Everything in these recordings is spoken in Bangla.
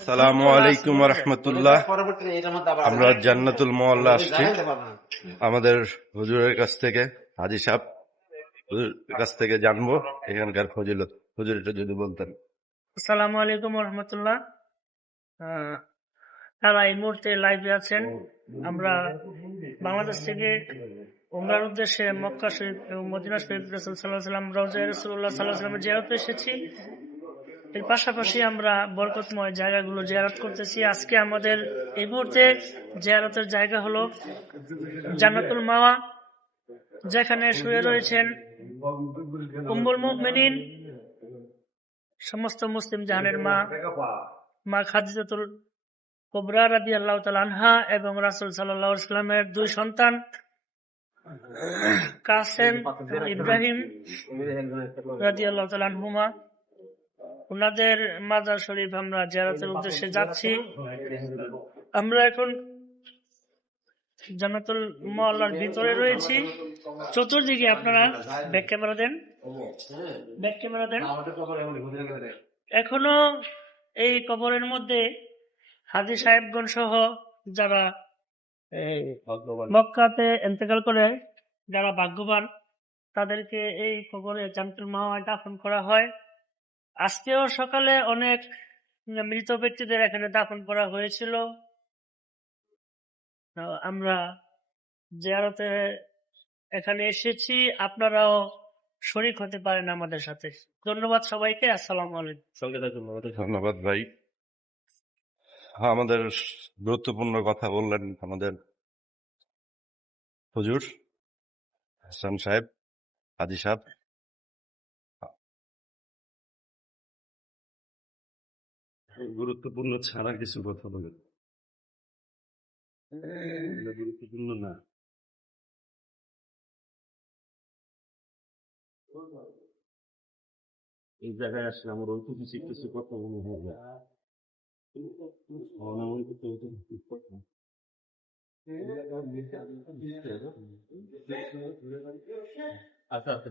আসসালামু আলাইকুম রহমতুল্লাহ। আমরা জান্নাতুল মোয়াল্লা আসছি আমাদের হুজুরের কাছ থেকে, হাজী সাহেব হুজুরের কাছ থেকে জানবো এখানকার ফজিলত। হুজুর এটা যদি বলতেন। আসসালামু আলাইকুম রহমতুল্লাহ। তারা এই মুহূর্তে লাইভে আছেন। আমরা বাংলাদেশ থেকে উমরার উদ্দেশ্যে মক্কা শরীফ এবং মদিনা শরীফ রাসূল সাল্লাল্লাহু আলাইহি ওয়াসাল্লাম রওজায়ে রাসূলুল্লাহ সাল্লাল্লাহু আলাইহি ওয়াসাল্লামের জিয়ারতে এসেছি। এর পাশাপাশি আমরা বরকতময় জায়গাগুলো জিয়ারত করতেছি। আজকে আমাদের এই মুহূর্তে জিয়ারতের জায়গা হলো জান্নাতুল মাওয়া, যেখানে শুয়ে রয়েছেন উম্মুল মুমিনিন, সমস্ত মুসলিম জাহানের মা খাদিজাতুল কুবরা রাদিয়াল্লাহু তাআলা আনহা এবং রাসূল সাল্লাল্লাহু আলাইহি ওয়াসাল্লামের দুই সন্তান কাসেম ইব্রাহিম রাদিয়াল্লাহু তাআলা আনহুমা। ওনাদের মাজার শরীফ আমরা জিয়ারতের উদ্দেশ্যে যাচ্ছি। আমরা এখন জান্নাতুল মুআল্লার ভিতরে রয়েছি। চতুর্দিকে আপনারা ব্যাক ক্যামেরা দেন। এখনো এই কবরের মধ্যে হাজী সাহেবগণ সহ যারা মক্কাতে ইন্তেকাল করে, যারা ভাগ্যবান, তাদেরকে এই কবরে জান্নাতুল মাওয়ায় দাফন করা হয়। আজকেও সকালে অনেক মৃত ব্যক্তিদের এখানে দাফন করা হয়েছিল। আমরা জিয়ারতে এখানে এসেছি, আপনারাও শরীক হতে পারেন আমাদের সাথে। ধন্যবাদ সবাইকে। আসসালামু আলাইকুম। ধন্যবাদ ভাই, আমাদের গুরুত্বপূর্ণ কথা বললেন আমাদের হুজুর হাসান সাহেব, হাজী সাহেব। গুরুত্বপূর্ণ ছাড়া কিছু কথা বলে গুরুত্বপূর্ণ না। এই জায়গায় আসলে আমার অল্প কিছু কথা মনে হয় না। আচ্ছা আচ্ছা,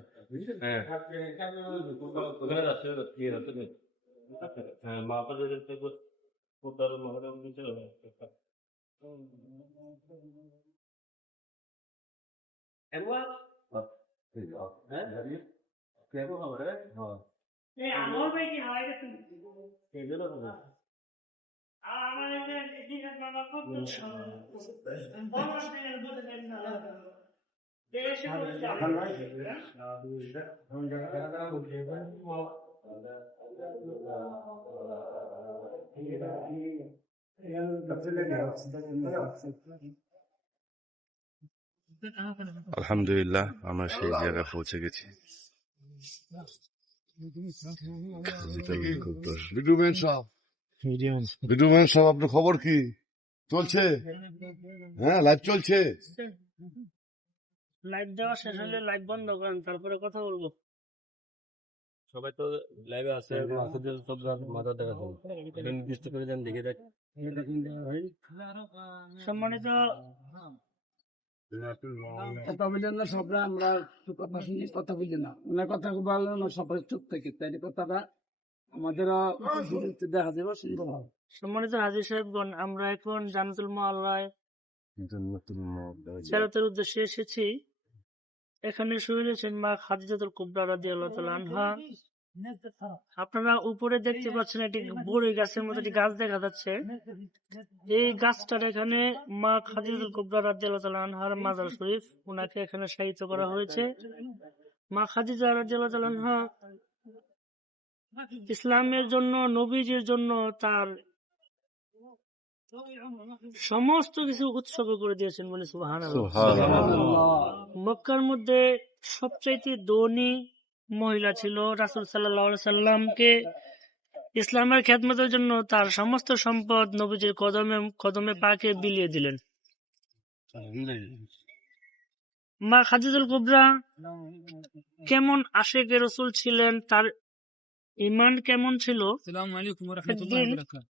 হ্যাঁ, মা বাবার কোটার মহরম দিতে আলহামদুলিল্লাহ, আমরা সেই জায়গায় পৌঁছে গেছি। আপনার খবর কি চলছে? হ্যাঁ, লাইভ চলছে। লাইভ দেওয়া শেষ হলে লাইভ বন্ধ করেন, তারপরে কথা বলবো। সবাই তো লাইভে আছে, সব মাথা দেখা যাবে, নির্দিষ্ট করে দেন, দেখে দেখ। সম্মানিত কথা বললেন না, সবরা আমরা কথা শুনি, কথা বলি না, ওনার কথা বললেন না, সবাই চুপ থেকে, তাই কথাটা আমাদেরও দেখা যাবে, সুন্দর হবে। সম্মানিত হাজী সাহেবগণ, আমরা এখন জান্নাতুল মুআল্লায় জিয়ারতের উদ্দেশ্যে এসেছি। এখানে শুয়ে রয়েছেন মা খাদিজাতুল কুবরা রাদিয়াল্লাহু তাআলা আনহা। আপনারা উপরে দেখতে পাচ্ছেন একটি বড়ই গাছের মতো একটি গাছ দেখা যাচ্ছে। এই গাছটার এখানে মা খাদিজাতুল কুবরা রাদিয়াল্লাহু তাআলা আনহার মাজার শরীফ, ওনাকে এখানে শায়িত করা হয়েছে। মা খাদিজা রাদিয়াল্লাহু তাআলা আনহা ইসলামের জন্য, নবীজির জন্য তার সমস্ত কিছু উৎসর্গ করে দিয়েছেন বলে সুবহানাল্লাহ। মক্কার মধ্যে সবচাইতে ধনী মহিলা ছিল। রাসূল সাল্লাল্লাহু আলাইহি সাল্লামকে ইসলামের খেদমতের জন্য তার সমস্ত সম্পদ নবীজির কদমে পাকে বিলিয়ে দিলেন। মা খাদিজাতুল কুবরা কেমন আশিকে রাসূল ছিলেন, তার ঈমান কেমন ছিল, একদিন